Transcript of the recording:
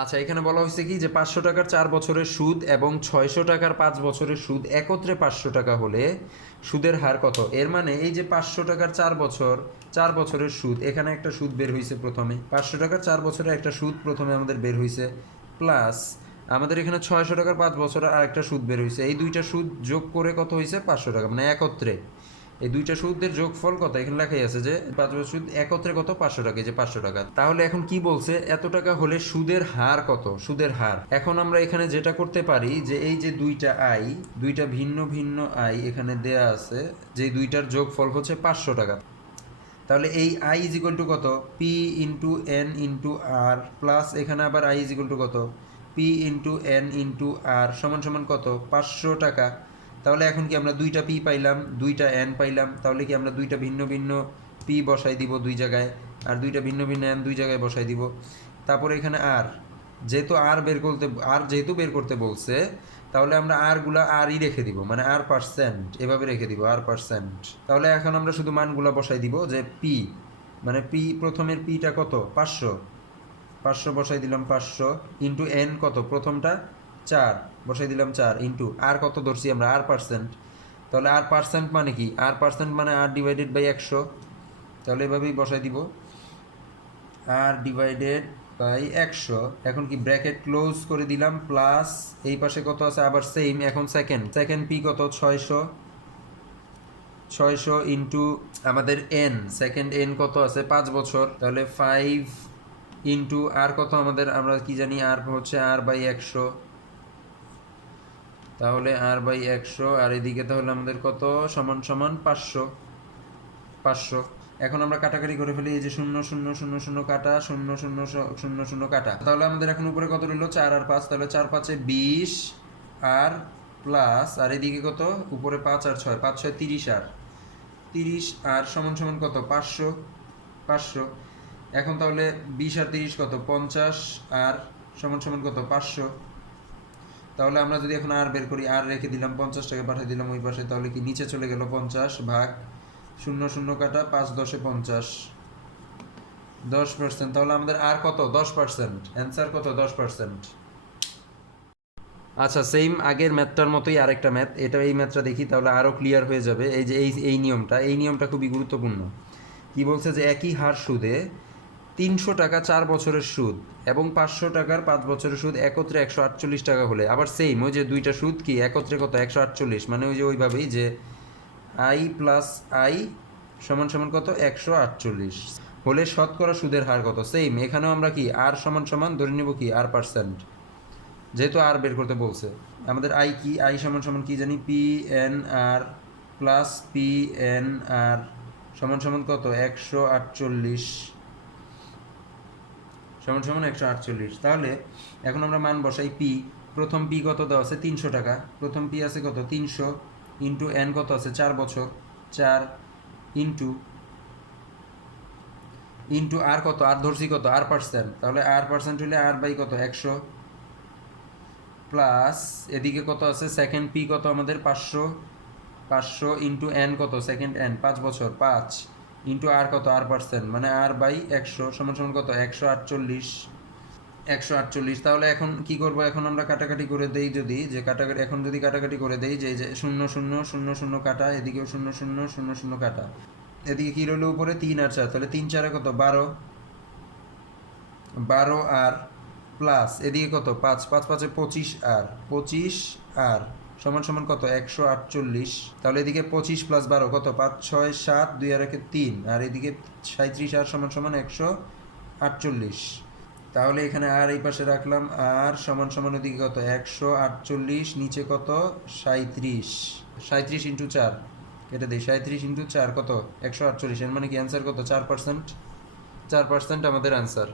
আচ্ছা, এখানে বলা হয়েছে কি যে 500 টাকার 4 বছরের সুদ এবং 600 টাকার 5 বছরের সুদ একত্রে 500 টাকা হলে সুদের হার কত? এর মানে এই যে 500 টাকার 4 বছরের সুদ, এখানে একটা সুদ বের হয়েছে প্রথমে, 500 টাকার 4 বছরের একটা সুদ প্রথমে আমাদের বের হয়েছে, প্লাস আমাদের এখানে 600 টাকার 5 বছরের আরেকটা সুদ বের হয়েছে। এই দুইটা সুদ যোগ করে কত হয়েছে? 500 টাকা, মানে একত্রে এই দুইটা সুদের যোগফল কত? এখানে লেখাই আছে যে 5 বছর সুদ একত্রে কত? 500 টাকা। এই যে 500 টাকা। তাহলে এখন কি বলছে? এত টাকা হলে সুদের হার কত? সুদের হার। এখন আমরা এখানে যেটা করতে পারি যে এই যে দুইটা ভিন্ন ভিন্ন আই এখানে দেয়া আছে, যে দুইটার যোগফল হচ্ছে 500 টাকা। তাহলে এই আই ইজ ইকুয়াল টু কত? পি ইন্টু এন ইন্টু আর, প্লাস এখানে আবার আই ইজ ইকুয়াল টু কত? পি ইন্টু এন ইন্টু আর সমান সমান কত? 500 টাকা। তাহলে এখন কি আমরা দুইটা পি পাইলাম, দুইটা এন পাইলাম, তাহলে কি আমরা দুইটা ভিন্ন ভিন্ন পি বসাই দিব দুই জায়গায়, আর দুইটা ভিন্ন ভিন্ন এন দুই জায়গায় বসাই দিব। তারপরে এখানে আর, যেহেতু বের করতে বলছে, তাহলে আমরা আরই রেখে দিব, মানে আর পার্সেন্ট এভাবে রেখে দিব, আর পার্সেন্ট। তাহলে এখন আমরা শুধু মানগুলা বসাই দিব যে পি, মানে পি প্রথমের পিটা কত? 500 বসাই দিলাম 500, ইন্টু এন কত? প্রথমটা 4 বসাই দিলাম 4, ইন্টু আর কত ধরছি আমরা? আর পার্সেন্ট। তাহলে আর পার্সেন্ট মানে কি? আর পার্সেন্ট মানে আর ডিভাইডেড বাই 100। তাহলে এভাবেই বসাই দিব, আর ডিভাইডেড বাই 100। এখন কি ব্র্যাকেট ক্লোজ করে দিলাম, প্লাস এই পাশে কত আছে? আবার সেম। এখন সেকেন্ড পি কত? 600 ইন্টু আমাদের এন, সেকেন্ড এন কত আছে? 5 বছর। তাহলে 5 ইন্টু আর কত আমাদের? আমরা কি জানি? আর হচ্ছে আর বাই 100। তাহলে আর বাই 100, আর এদিকে তাহলে আমাদের কত? সমান সমান 500। এখন আমরা কাটাকাটি করে ফেলি, এই যে 0 0 0 0 কাটা, 0 0 0 0 কাটা। তাহলে আমাদের এখন উপরে কত রইল? 4 আর 5। তাহলে 4 5 20, আর প্লাস আর এদিকে কত? উপরে 5 আর 6, 5 6 30, আর 30 আর সমান সমান কত? 500। এখন তাহলে 20 আর 30 কত? 50, আর সমান সমান কত? 500। তাহলে আমরা যদি এখন আর বের করি, আর রেখে দিলাম, 50 টাকা পাঠিয়ে দিলাম ওই পাশে, তাহলে কি নিচে চলে গেল 50 ভাগ 0 0 কাটা, 5 10 50, 10%। তাহলে আমাদের আর কত? 10%। অ্যান্সার কত? 10%। আচ্ছা, সেম আগের ম্যাথটার মতোই আরেকটা ম্যাথ, এই ম্যাথটা দেখি, তাহলে আরও ক্লিয়ার হয়ে যাবে। এই যে এই নিয়মটা খুবই গুরুত্বপূর্ণ। কি বলছে? যে একই হার সুদে 300 টাকা 4 বছরের সুদ এবং 500 টাকার 5 বছরের সুদ একত্রে 148 টাকা হলে, আবার সেম ওই যে দুইটা সুদ কি একত্রে কত? 148, মানে ওই যে ওইভাবেই যে আই প্লাস আই সমান সমান কত? 148 হলে শতকরা সুদের হার কত? সেম এখানেও আমরা কি আর সমান সমান ধরে নিব কি? আর পার্সেন্ট, যেহেতু আর বের করতে বলছে। আমাদের আই কি? আই সমান সমান কি জানি? পি এন আর প্লাস পি এন আর সমান সমান কত? 148 সমান সমান 148। তাহলে এখন আমরা মান বসাই। পি, প্রথম পি কত দেওয়া আছে? 300 টাকা। প্রথম পি আছে কত? 300, ইন্টু এন কত আছে? 4 বছর, 4 ইন্টু ইন্টু আর কত? আর ধরছি কত? আর পার্সেন্ট। তাহলে আর পার্সেন্ট হলে আর বাই কত? 100, প্লাস এদিকে কত আছে? সেকেন্ড পি কত আমাদের? 500 ইন্টু এন কত? সেকেন্ড এন 5 বছর, 5 ইন্টু আর কত? আর পার্সেন্ট, মানে আর বাই 100 সমান সমান কত? 148। তাহলে এখন কি করব? এখন আমরা কাটাকাটি করে দেই, যদি যে কাটাকাটি এখন যদি কাটাকাটি করে দেই, যে 0 0 0 0 কাটা, এদিকেও 0 0 0 0 কাটা, এদিকে কি রইল? উপরে 3 আর 4, তাহলে 3 4 কত? 12 আর প্লাস এদিকে কত? 5 5 5 25, আর 25 আর সমান সমান কত? 148। তাহলে এদিকে 25 প্লাস 12 কত? 5 6 7, 2 আর 1 3, আর এদিকে 37 আর সমান সমান 148। তাহলে এখানে আর এই পাশে রাখলাম, আর সমান সমান ওদিকে কত? 148, নিচে কত? 37। 37 ইন্টু 4 কেটে দিই, 37 ইন্টু 4 কত? 148। এর মানে কি অ্যান্সার কত? 4%। 4% আমাদের অ্যান্সার।